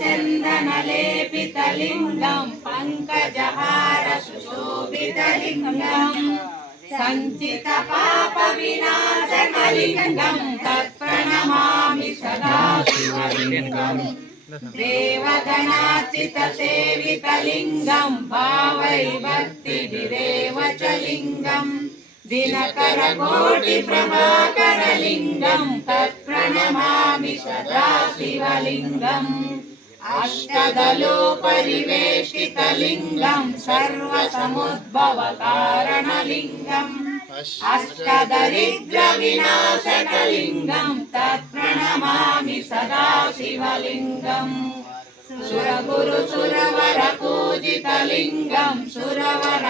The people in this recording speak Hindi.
चन्दनलेपितलिङ्गं पङ्कजहार सुशोभितलिङ्गम् सञ्चितपापविनाशकलिङ्गं तत्प्रणमामि सदा शिवलिङ्गम् देवगणार्चितसेवितलिङ्गं भावैभक्तिभिरेव च लिङ्गम् दिनकरकोटिप्रभाकरलिङ्गं, तत्प्रणमामि सदा शिवलिङ्गम्। अष्टदलोपरिवेशितलिङ्गं सर्वसमुद्भवकारणलिङ्गम् अष्टदरिद्रविनाशकलिङ्गं तत्प्रणमामि सदा शिवलिङ्गम् सुरगुरु सुरवर पूजितलिङ्गं सुरवर